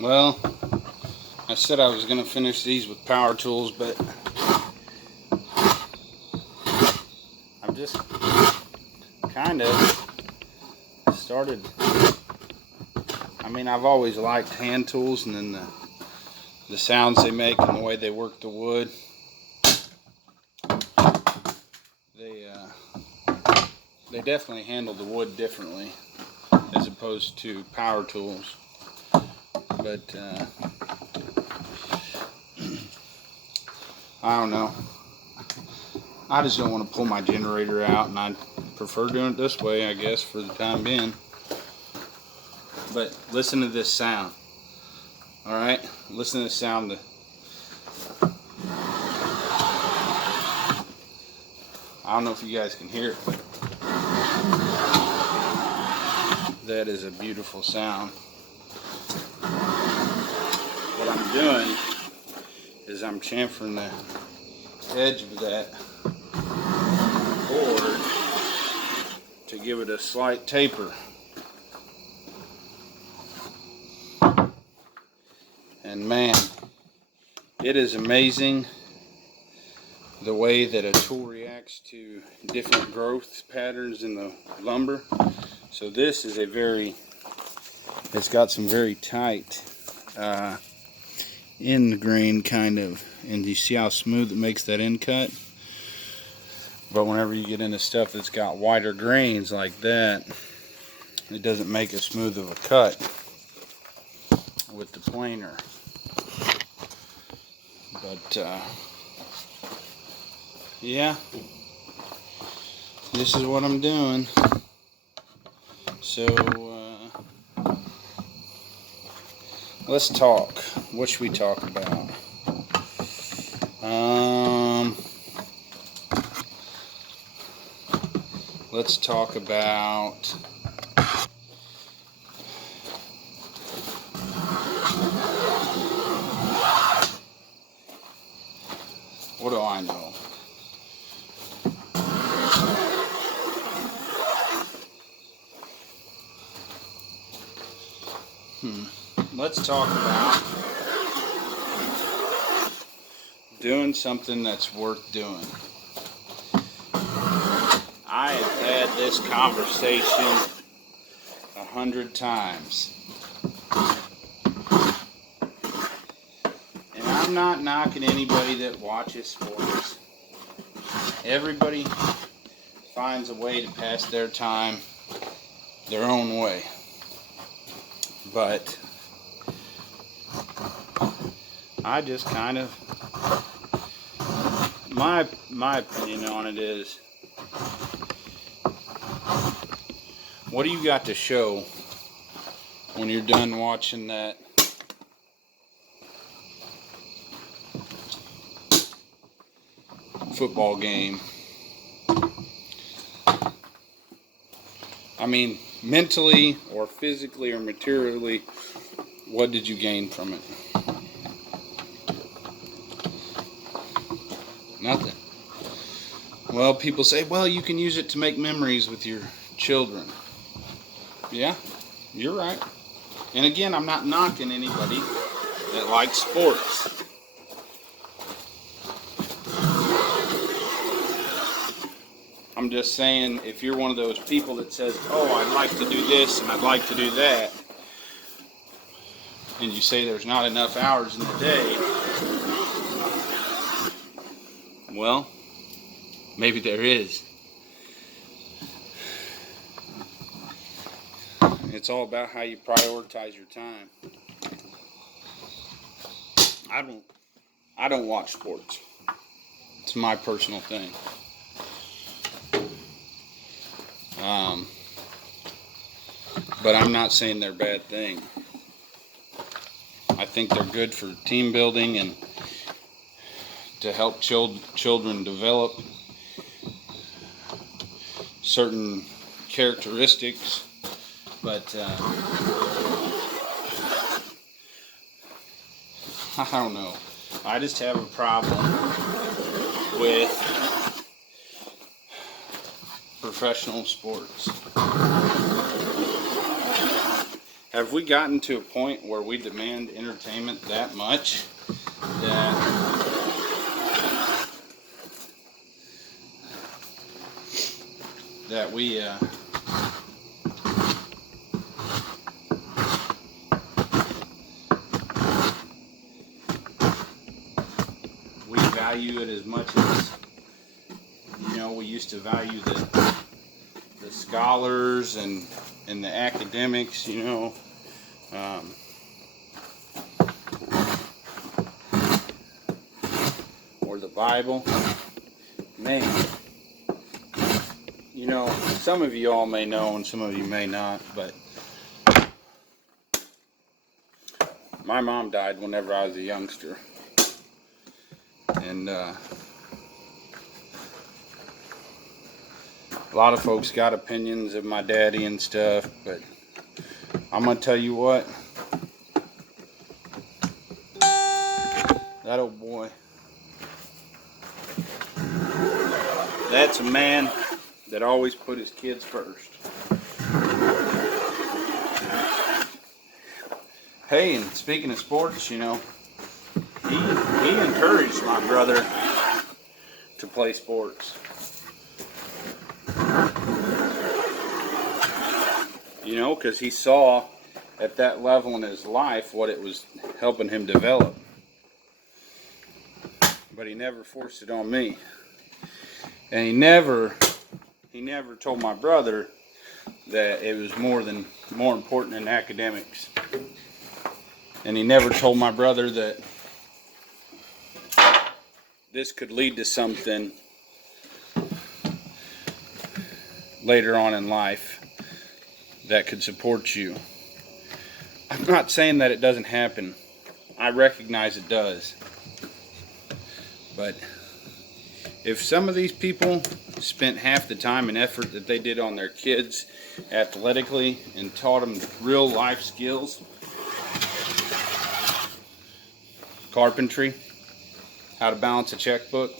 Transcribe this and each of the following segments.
Well, I said I was going to finish these with power tools, but I've just kind of started. I mean, I've always liked hand tools, and then the sounds they make and the way they work the wood. They definitely handle the wood differently as opposed to power tools. But I don't know. I just don't want to pull my generator out, and I prefer doing it this way, I guess, for the time being. But listen to this sound. All right, listen to the sound. I don't know if you guys can hear it, but that is a beautiful sound. What I'm doing is I'm chamfering the edge of that board to give it a slight taper. And man, it is amazing the way that a tool reacts to different growth patterns in the lumber. So this is it's got some very tight end grain kind of, and you see how smooth it makes that end cut. But whenever you get into stuff that's got wider grains like that, it doesn't make as smooth of a cut with the planer. But yeah, this is what I'm doing. So let's talk. What should we talk about? Let's talk about what do I know? Let's talk about doing something that's worth doing. I have had this conversation 100 times. And I'm not knocking anybody that watches sports. Everybody finds a way to pass their time their own way. But I just kind of, my opinion on it is, what do you got to show when you're done watching that football game? I mean, mentally or physically or materially, what did you gain from it? Nothing. Well, people say, well, you can use it to make memories with your children. Yeah, you're right. And again, I'm not knocking anybody that likes sports. I'm just saying, if you're one of those people that says, oh, I'd like to do this and I'd like to do that, and you say there's not enough hours in the day, well, maybe there is. It's all about how you prioritize your time. I don't watch sports. It's my personal thing. But I'm not saying they're a bad thing. I think they're good for team building and to help children develop certain characteristics. But I don't know. I just have a problem with professional sports. have we gotten to a point where we demand entertainment that much that we value it as much as, you know, we used to value the scholars and the academics, you know. Or the Bible. Man, you know, some of you all may know and some of you may not, but my mom died whenever I was a youngster. And a lot of folks got opinions of my daddy and stuff, but I'm gonna tell you what, that old boy, that's a man that always put his kids first. Hey, and speaking of sports, you know, he encouraged my brother to play sports. You know, because he saw at that level in his life what it was helping him develop. But he never forced it on me. And he never told my brother that it was more important than academics. And he never told my brother that this could lead to something later on in life that could support you. I'm not saying that it doesn't happen. I recognize it does. But if some of these people spent half the time and effort that they did on their kids athletically and taught them real life skills, carpentry, how to balance a checkbook,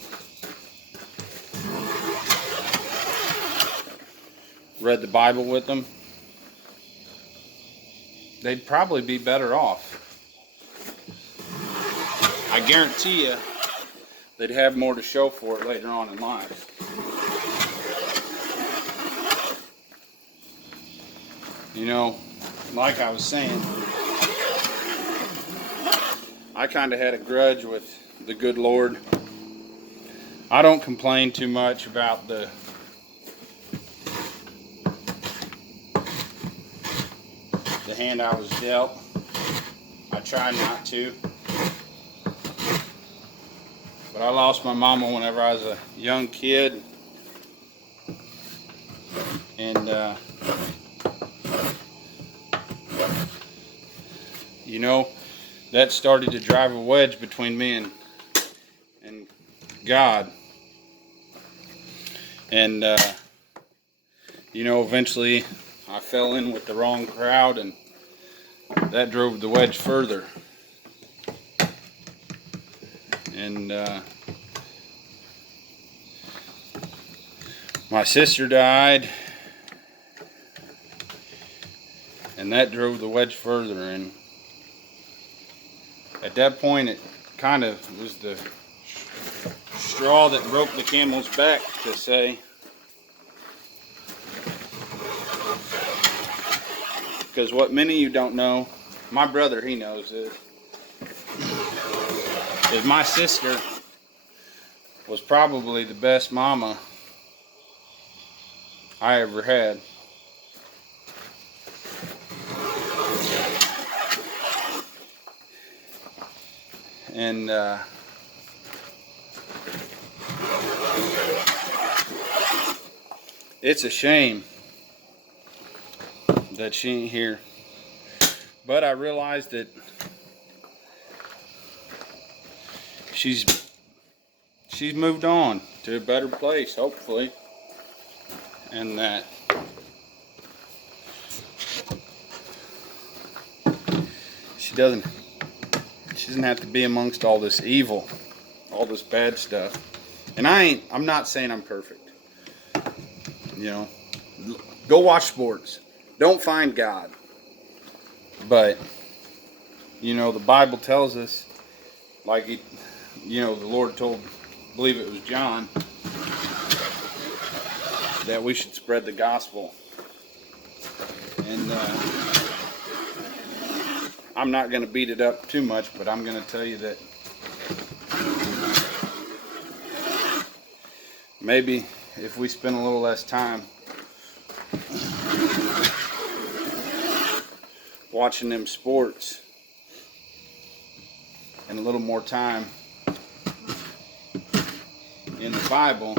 read the Bible with them, they'd probably be better off. I guarantee you they'd have more to show for it later on in life. You know, like I was saying, I kind of had a grudge with the good Lord. I don't complain too much about the hand I was dealt. I try not to. But I lost my mama whenever I was a young kid. And you know, that started to drive a wedge between me and God. And you know, eventually I fell in with the wrong crowd, and that drove the wedge further. And my sister died, and that drove the wedge further. And at that point, it kind of was the straw that broke the camel's back, to say. Because what many of you don't know, my brother, he knows this, is my sister was probably the best mama I ever had. And it's a shame that she ain't here. But I realized that she's moved on to a better place, hopefully. And that she doesn't have to be amongst all this evil, all this bad stuff. And I'm not saying I'm perfect. You know, go watch sports. Don't find God. But, you know, the Bible tells us, like, the Lord told, I believe it was John, that we should spread the gospel. And I'm not going to beat it up too much, but I'm going to tell you that maybe if we spend a little less time watching them sports and a little more time in the Bible,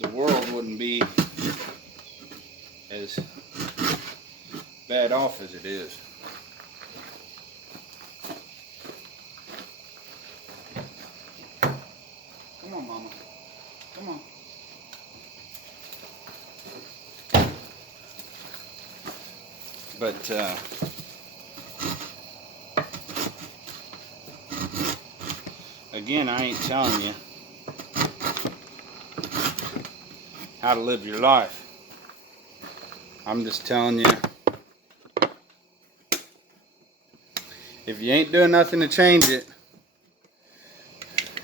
the world wouldn't be as bad off as it is. Come on, Mama. Come on. But again, I ain't telling you how to live your life. I'm just telling you, if you ain't doing nothing to change it,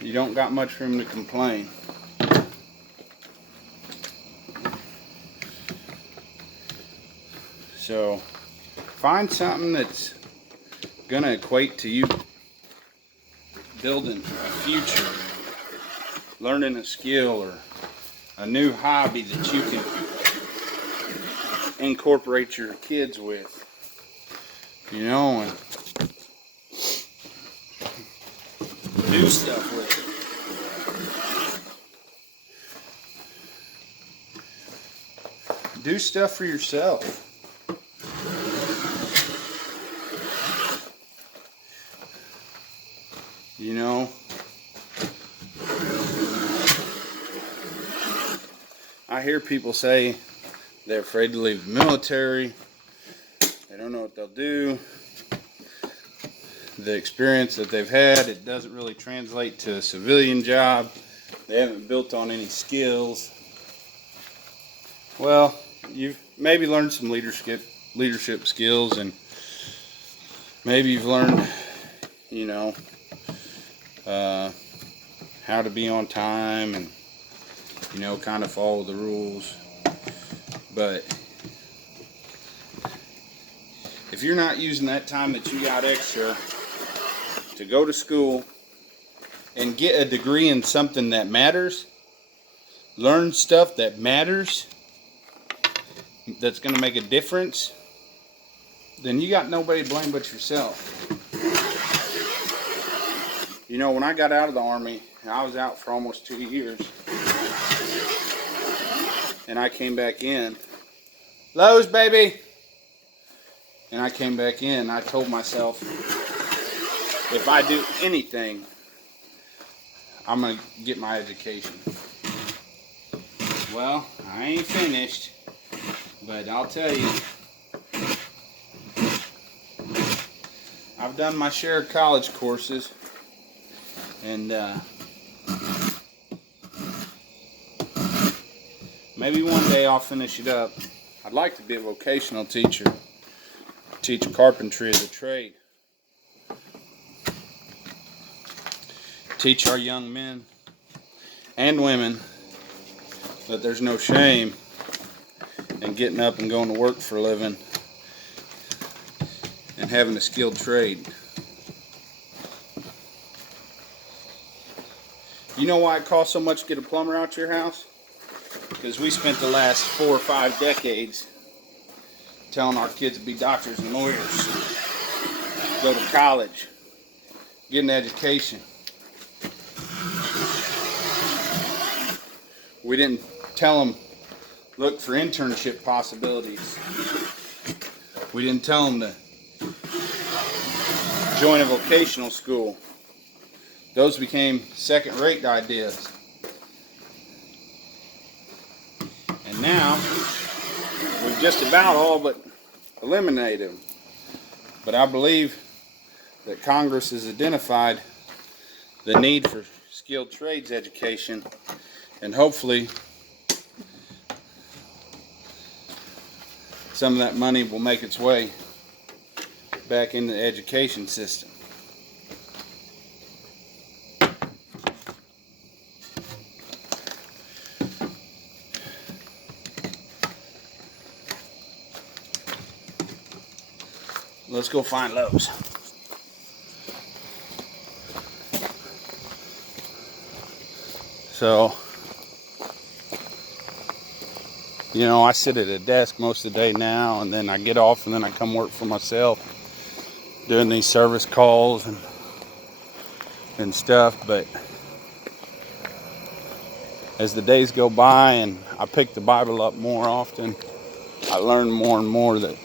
you don't got much room to complain. So find something that's gonna equate to you building a future, learning a skill, or a new hobby that you can incorporate your kids with, you know, and do stuff with it. Do stuff for yourself. You know, I hear people say they're afraid to leave the military. They don't know what they'll do. The experience that they've had, it doesn't really translate to a civilian job. They haven't built on any skills. Well, you've maybe learned some leadership skills, and maybe you've learned, you know, how to be on time and, you know, kind of follow the rules. But if you're not using that time that you got extra to go to school and get a degree in something that matters, learn stuff that matters, that's going to make a difference, then you got nobody to blame but yourself. You know, when I got out of the Army, I was out for almost 2 years, and I came back in. Lowe's, baby! And I came back in, I told myself, if I do anything, I'm going to get my education. Well, I ain't finished, but I'll tell you, I've done my share of college courses, and maybe one day I'll finish it up. I'd like to be a vocational teacher, teach carpentry as a trade, teach our young men and women that there's no shame in getting up and going to work for a living and having a skilled trade. You know why it costs so much to get a plumber out to your house? Because we spent the last 4 or 5 decades telling our kids to be doctors and lawyers, go to college, get an education. We didn't tell them, look for internship possibilities. We didn't tell them to join a vocational school. Those became second-rate ideas. And now, we've just about all but eliminated them. But I believe that Congress has identified the need for skilled trades education, and hopefully some of that money will make its way back into the education system. Let's go find Lowe's. So, you know, I sit at a desk most of the day now, and then I get off and then I come work for myself doing these service calls and stuff. But as the days go by and I pick the Bible up more often, I learn more and more that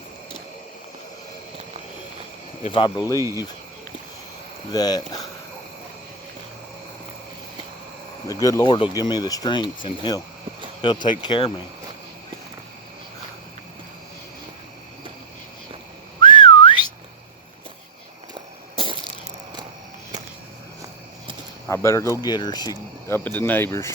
if I believe that the good Lord will give me the strength and He'll take care of me. I better go get her. She up at the neighbor's.